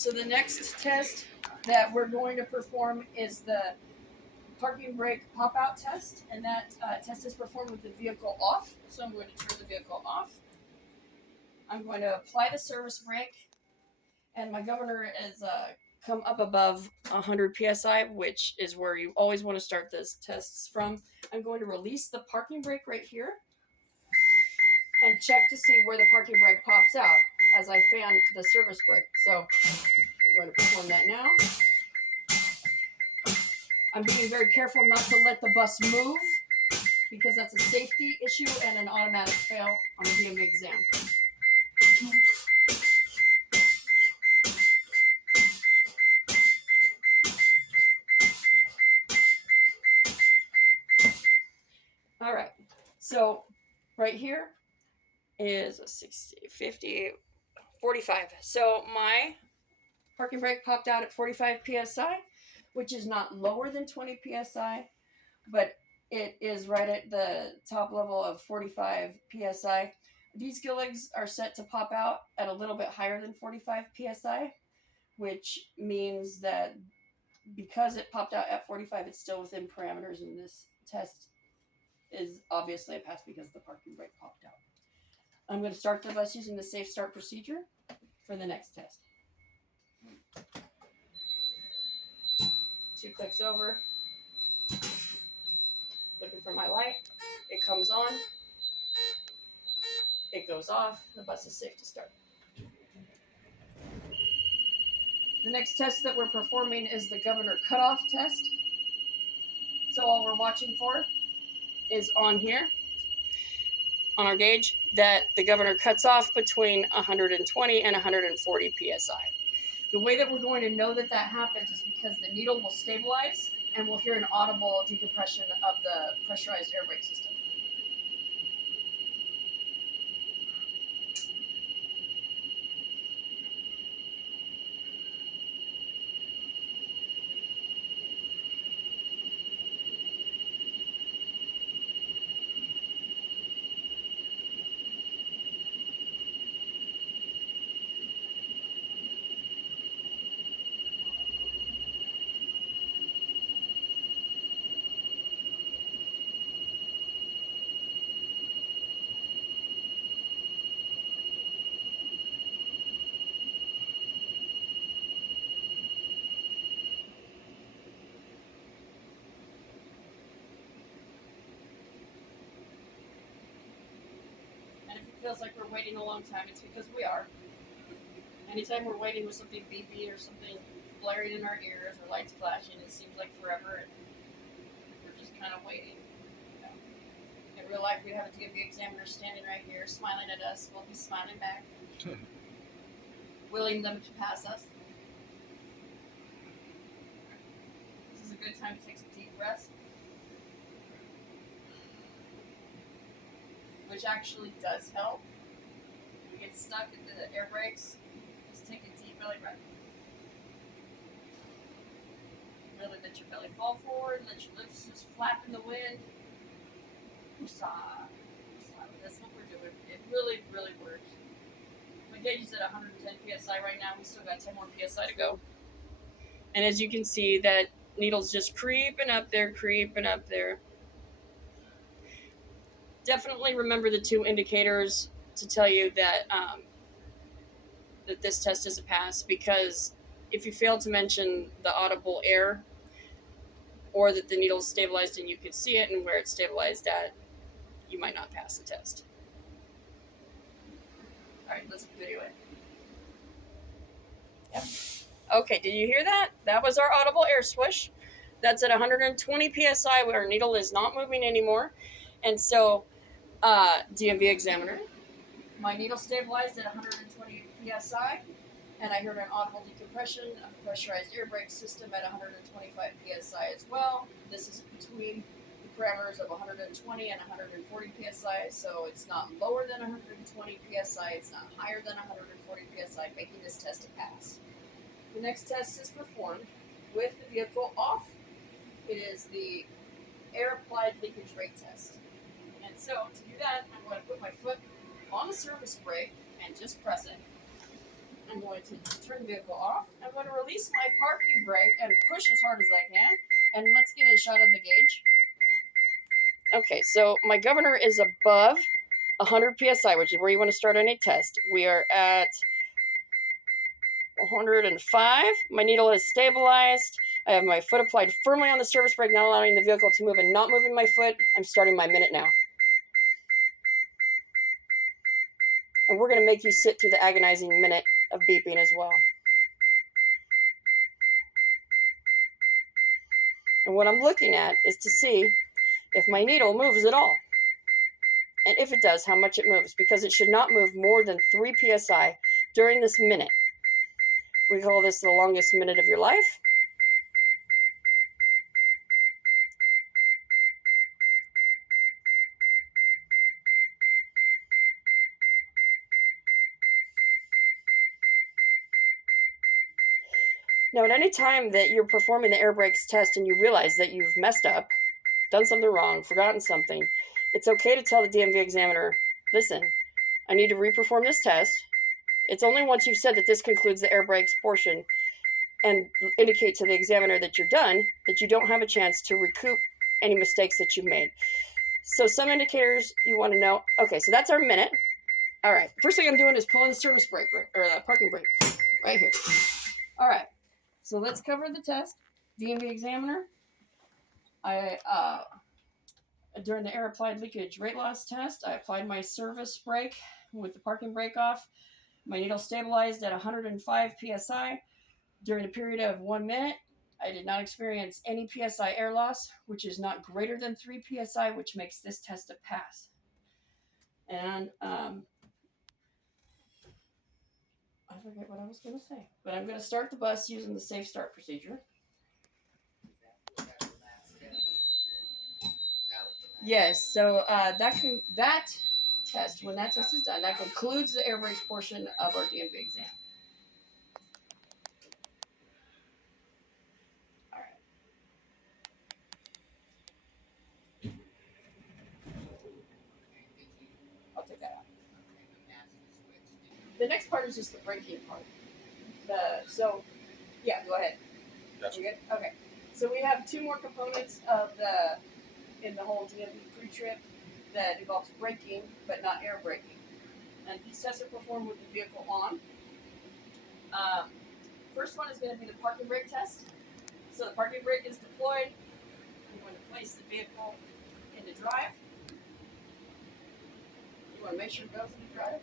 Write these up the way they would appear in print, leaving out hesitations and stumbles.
So the next test that we're going to perform is the parking brake pop-out test, and that test is performed with the vehicle off. So I'm going to turn the vehicle off. I'm going to apply the service brake, and my governor is come up above 100 psi, which is where you always want to start those tests from. I'm going to release the parking brake right here and check to see where the parking brake pops out as I fan the service brake. So I'm going to perform that now. I'm being very careful not to let the bus move because that's a safety issue and an automatic fail on the DMV exam. All right, so right here is a 60, 50, 45. So my parking brake popped out at 45 psi, which is not lower than 20 psi, but it is right at the top level of 45 psi. These gilligs are set to pop out at a little bit higher than 45 psi, which means that because it popped out at 45, it's still within parameters, and this test is obviously a pass because the parking brake popped out. I'm going to start the bus using the safe start procedure for the next test. 2 clicks over. Looking for my light. It comes on. It goes off. The bus is safe to start. The next test that we're performing is the governor cutoff test. So all we're watching for is on here, on our gauge, that the governor cuts off between 120 and 140 psi. The way that we're going to know that that happens is because the needle will stabilize and we'll hear an audible decompression of the pressurized air brake system. Feels like we're waiting a long time, it's because we are. Anytime we're waiting with something beepy or something blaring in our ears or lights flashing, it seems like forever, and we're just kind of waiting. In real life, we have a DMV examiner standing right here, smiling at us. We'll be smiling back, willing them to pass us. This is a good time to take some deep breaths, which actually does help. If you get stuck in the air brakes, just take a deep belly breath. Really let your belly fall forward, let your lips just flap in the wind. Woosah. That's what we're doing. It really, really works. My gauge is at 110 psi right now. We still got 10 more psi to go. And as you can see, that needle's just creeping up there, creeping up there. Definitely remember the 2 indicators to tell you that that this test is a pass, because if you fail to mention the audible air or that the needle is stabilized and you can see it and where it's stabilized at, you might not pass the test. All right, let's video it. Yep. Okay, did you hear that? That was our audible air swish. That's at 120 psi where our needle is not moving anymore. And so DMV examiner, my needle stabilized at 120 psi, and I heard an audible decompression of the pressurized air brake system at 125 psi as well. This is between the parameters of 120 and 140 psi, so it's not lower than 120 psi, it's not higher than 140 psi, making this test a pass. The next test is performed with the vehicle off. It is the air applied leakage rate test. And so, to do that, I'm going to put my foot on the service brake and just press it. I'm going going to turn the vehicle off. I'm going to release my parking brake and push as hard as I can. And let's get a shot of the gauge. Okay, so my governor is above 100 psi, which is where you want to start any test. We are at 105. My needle is stabilized. I have my foot applied firmly on the service brake, not allowing the vehicle to move and not moving my foot. I'm starting my minute now. And we're going to make you sit through the agonizing minute of beeping as well. And what I'm looking at is to see if my needle moves at all. And if it does, how much it moves, because it should not move more than 3 psi during this minute. We call this the longest minute of your life. Now, at any time that you're performing the air brakes test and you realize that you've messed up, done something wrong, forgotten something, it's okay to tell the DMV examiner, listen, I need to reperform this test. It's only once you've said that this concludes the air brakes portion and indicate to the examiner that you're done, that you don't have a chance to recoup any mistakes that you've made. So some indicators you want to know. Okay, so that's our minute. All right, first thing I'm doing is pulling the service brake, or the parking brake, right here. All right, so let's cover the test. DMV examiner, during the air applied leakage rate loss test, I applied my service brake with the parking brake off. My needle stabilized at 105 psi. During a period of 1 minute, I did not experience any psi air loss, which is not greater than 3 psi, which makes this test a pass. And I forget what I was going to say, but I'm going to start the bus using the safe start procedure. Yes, so that test, when that test is done, that concludes the air brakes portion of our DMV exam. All right. I'll take that out. The next part is just the braking part. Yeah, go ahead. Gotcha. You good? Okay. So we have 2 more components in the whole DMV pre-trip that involves braking, but not air braking. And these tests are performed with the vehicle on. First one is going to be the parking brake test. So the parking brake is deployed. I'm going to place the vehicle into drive. You want to make sure it goes into drive.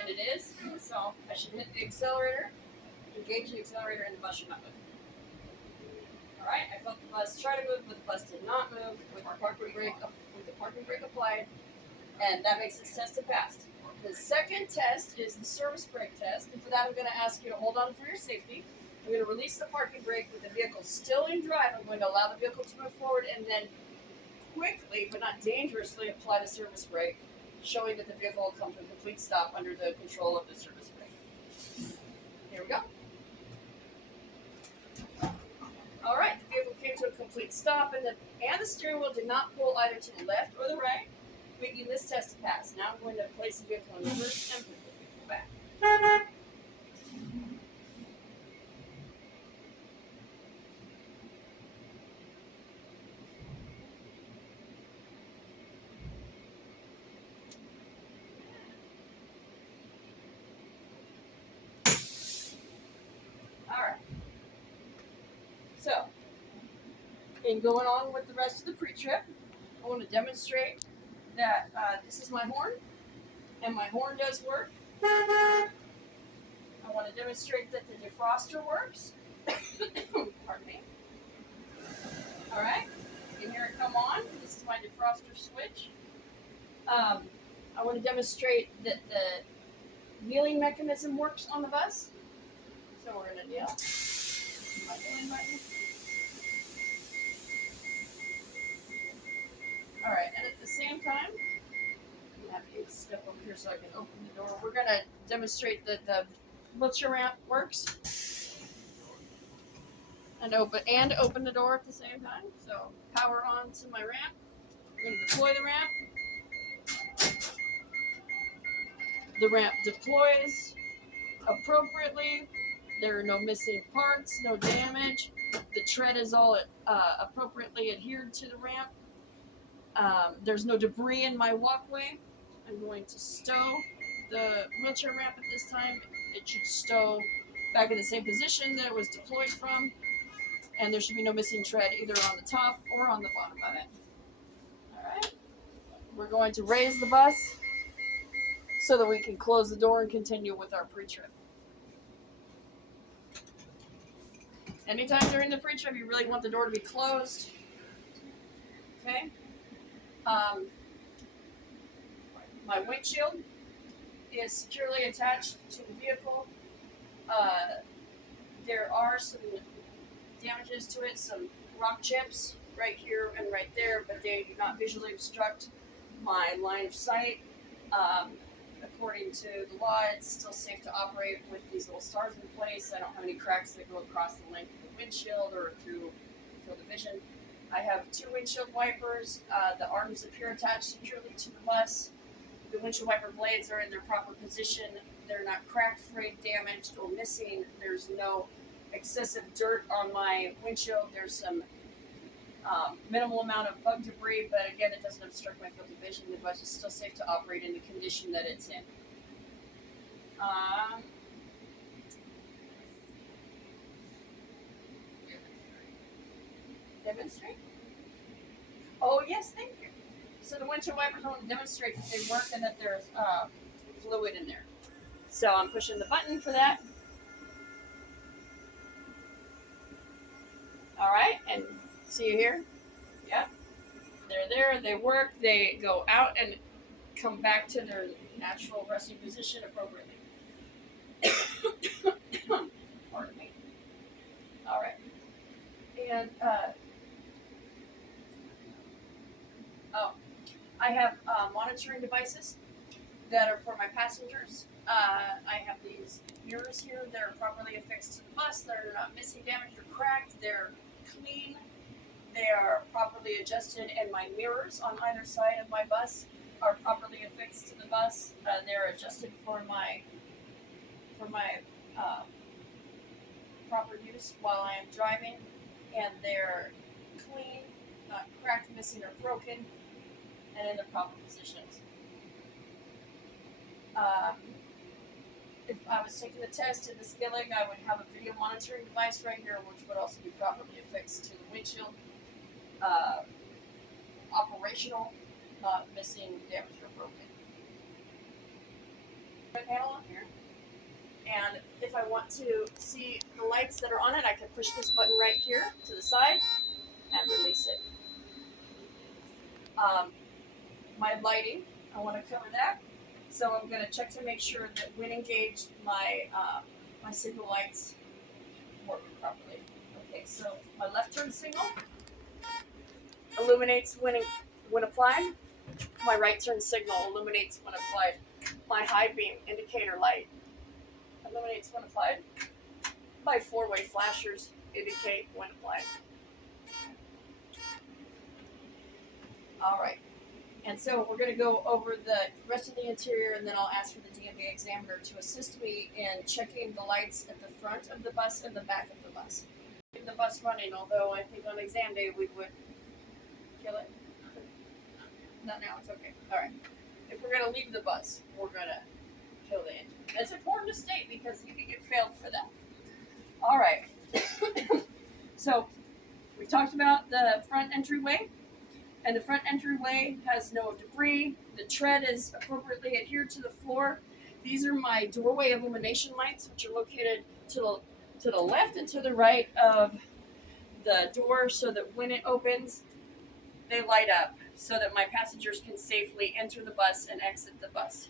And it is. So I should hit the accelerator, engage the accelerator, and the bus should not move. Alright, I felt the bus try to move, but the bus did not move with the parking brake applied, and that makes this test a pass. The second test is the service brake test, and for that I'm going to ask you to hold on for your safety. I'm going to release the parking brake with the vehicle still in drive. I'm going to allow the vehicle to move forward and then quickly, but not dangerously, apply the service brake, showing that the vehicle will come to a complete stop under the control of the service brake. Here we go. All right, the vehicle came to a complete stop, and the steering wheel did not pull either to the left or the right, making this test a pass. Now I'm going to place the vehicle in reverse and put the vehicle back. All right. So, in going on with the rest of the pre-trip, I want to demonstrate that this is my horn, and my horn does work. I want to demonstrate that the defroster works. Pardon me. All right, you can hear it come on. This is my defroster switch. I want to demonstrate that the kneeling mechanism works on the bus. So we're going to kneel. My kneeling button. All right, and at the same time, I'm going to have you step over here so I can open the door. We're going to demonstrate that the wheelchair ramp works. And open the door at the same time. So power on to my ramp. I'm going to deploy the ramp. The ramp deploys appropriately. There are no missing parts, no damage. The tread is all appropriately adhered to the ramp. There's no debris in my walkway. I'm going to stow the wheelchair ramp at this time. It should stow back in the same position that it was deployed from, and there should be no missing tread either on the top or on the bottom of it. All right. We're going to raise the bus so that we can close the door and continue with our pre-trip. Anytime during the pre-trip, you really want the door to be closed. Okay. My windshield is securely attached to the vehicle. There are some damages to it, some rock chips right here and right there, but they do not visually obstruct my line of sight. According to the law, it's still safe to operate with these little stars in place. I don't have any cracks that go across the length of the windshield or through field of vision. I have 2 windshield wipers. The arms appear attached securely to the bus. The windshield wiper blades are in their proper position. They're not cracked, frayed, damaged, or missing. There's no excessive dirt on my windshield. There's some minimal amount of bug debris, but again, it doesn't obstruct my field of vision. The bus is still safe to operate in the condition that it's in. Demonstrate? Oh, yes, thank you. So the windshield wipers want to demonstrate that they work and that there's fluid in there. So I'm pushing the button for that. All right, and see you here? Yep. They're there, they work, they go out and come back to their natural resting position appropriately. Pardon me. All right. And, I have monitoring devices that are for my passengers. I have these mirrors here that are properly affixed to the bus. They're not missing, damaged, or cracked. They're clean. They are properly adjusted, and my mirrors on either side of my bus are properly affixed to the bus. They're adjusted for my proper use while I am driving, and they're clean, not cracked, missing, or broken, and in the proper positions. If I was taking the test in the skilling, I would have a video monitoring device right here, which would also be properly affixed to the windshield. Operational, not missing, damaged, or broken. Panel on here. And if I want to see the lights that are on it, I can push this button right here to the side and release it. My lighting, I want to cover that. So I'm going to check to make sure that when engaged, my signal lights work properly. Okay, so my left turn signal illuminates when applied. My right turn signal illuminates when applied. My high beam indicator light illuminates when applied. My 4-way flashers indicate when applied. All right. And so we're going to go over the rest of the interior, and then I'll ask for the DMV examiner to assist me in checking the lights at the front of the bus and the back of the bus. Keep the bus running, although I think on exam day we would kill it. Not now, it's okay. All right. If we're going to leave the bus, we're going to kill the engine. It's important to state because you can get failed for that. All right. So we talked about the front entryway. And the front entryway has no debris. The tread is appropriately adhered to the floor. These are my doorway illumination lights, which are located to the left and to the right of the door, so that when it opens, they light up so that my passengers can safely enter the bus and exit the bus.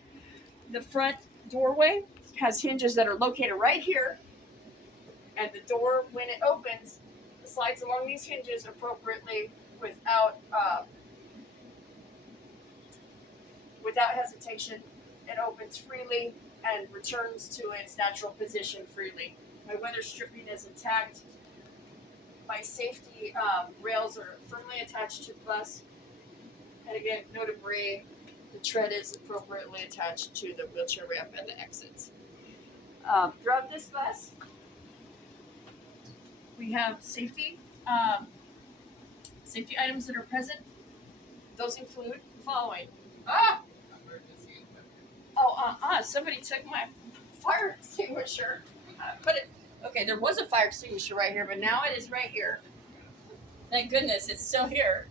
The front doorway has hinges that are located right here, and the door, when it opens, slides along these hinges appropriately without hesitation. It opens freely and returns to its natural position freely. My weather stripping is intact. My safety rails are firmly attached to the bus. And again, no debris. The tread is appropriately attached to the wheelchair ramp and the exits. Throughout this bus, we have safety items that are present. Those include the following. Somebody took my fire extinguisher. Okay, there was a fire extinguisher right here, but now it is right here. Thank goodness it's still here.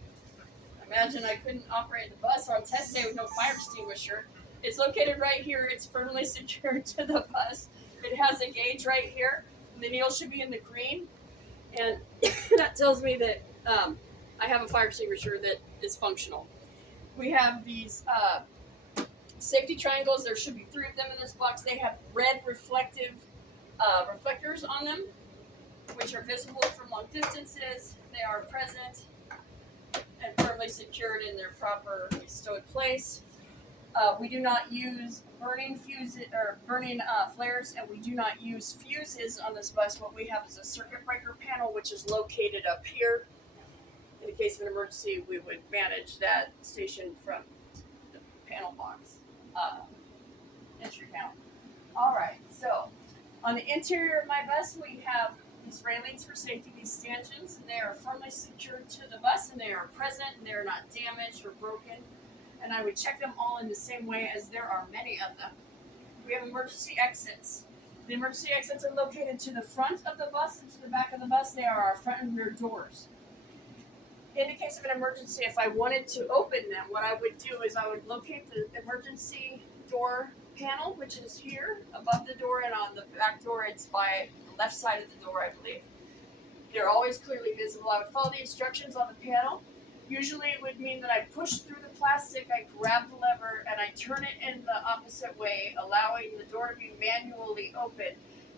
Imagine I couldn't operate the bus on test day with no fire extinguisher. It's located right here. It's firmly secured to the bus. It has a gauge right here. The needle should be in the green, and that tells me that I have a fire extinguisher that is functional. We have these safety triangles. There should be 3 of them in this box. They have red reflective reflectors on them, which are visible from long distances. They are present and firmly secured in their proper stowed place. We do not use burning flares, and we do not use fuses on this bus. What we have is a circuit breaker panel, which is located up here. In the case of an emergency, we would manage that station from the panel box, entry panel. All right, so on the interior of my bus, we have these railings for safety, these stanchions, and they are firmly secured to the bus, and they are present, and they are not damaged or broken. And I would check them all in the same way, as there are many of them. We have emergency exits. The emergency exits are located to the front of the bus and to the back of the bus. They are our front and rear doors. In the case of an emergency, if I wanted to open them, what I would do is I would locate the emergency door panel, which is here above the door, and on the back door, it's by the left side of the door, I believe. They're always clearly visible. I would follow the instructions on the panel. Usually it would mean that I push through the plastic, I grab the lever, and I turn it in the opposite way, allowing the door to be manually open,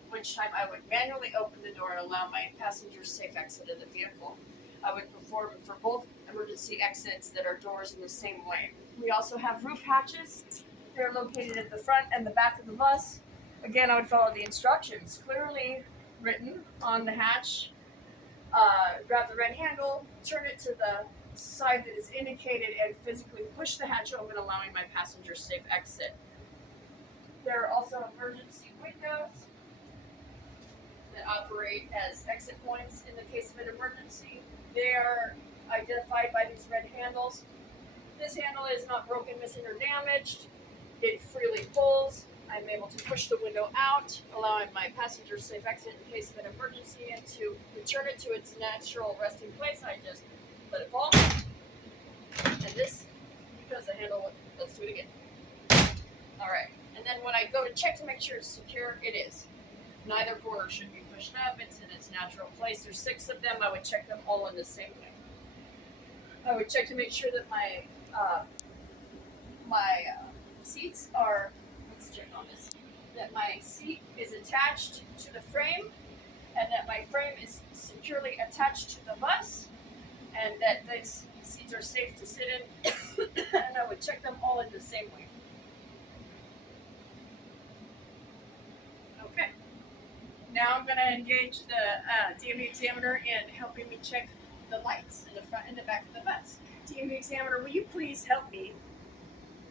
which time I would manually open the door and allow my passengers safe exit of the vehicle. I would perform for both emergency exits that are doors in the same way. We also have roof hatches. They're located at the front and the back of the bus. Again, I would follow the instructions clearly written on the hatch. Grab the red handle, turn it to the side that is indicated, and physically push the hatch open, allowing my passengers safe exit. There are also emergency windows that operate as exit points in the case of an emergency. They are identified by these red handles. This handle is not broken, missing, or damaged. It freely pulls. I'm able to push the window out, allowing my passengers safe exit in case of an emergency, and to return it to its natural resting place, I just let it fall. And this, because the handle, let's do it again. All right. And then when I go to check to make sure it's secure, it is. Neither corner should be pushed up. It's in its natural place. There's 6 of them. I would check them all in the same way. I would check to make sure that my seats are, let's check on this, that my seat is attached to the frame, and that my frame is securely attached to the bus, and that these seats are safe to sit in. And I would check them all in the same way. Okay. Now I'm going to engage the DMV examiner in helping me check the lights in the front and the back of the bus. DMV examiner, will you please help me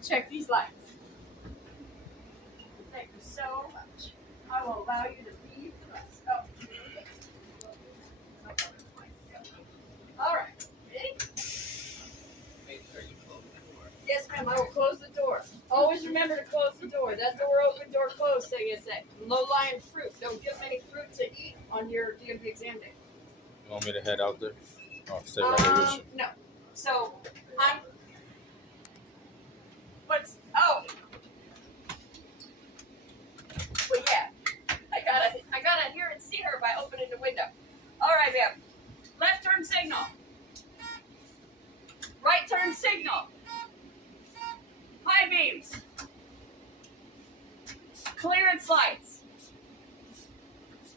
check these lights? Thank you so much. I will allow you to leave the bus. All right. Ready? Make sure you close the door. Yes, ma'am. I will close the door. Always remember to close the door. That door open, door closed thing is that low-lying fruit. Don't give them any fruit to eat on your DMV exam day. You want me to head out there? Oh, stay right here with you. No. So I'm. Well, yeah. I gotta hear and see her by opening the window. All right, ma'am. Left turn signal. Right turn signal. High beams. Clearance lights.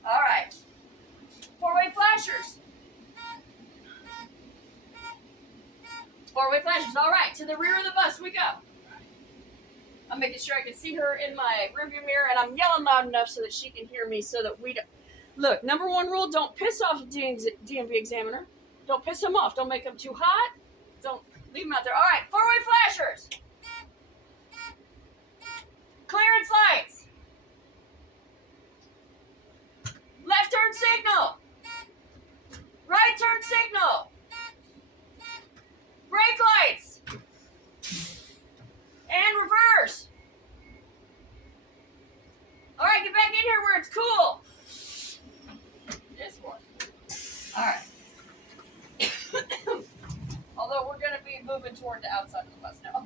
All right. 4-way flashers. 4-way flashers. All right. To the rear of the bus we go. I'm making sure I can see her in my rearview mirror, and I'm yelling loud enough so that she can hear me, so that we don't. Look, number 1 rule: don't piss off the DMV examiner. Don't piss him off. Don't make him too hot. Don't leave him out there. All right. 4-way flashers. Clearance lights. back in here where it's cool. This one. All right. Although we're going to be moving toward the outside of the bus now.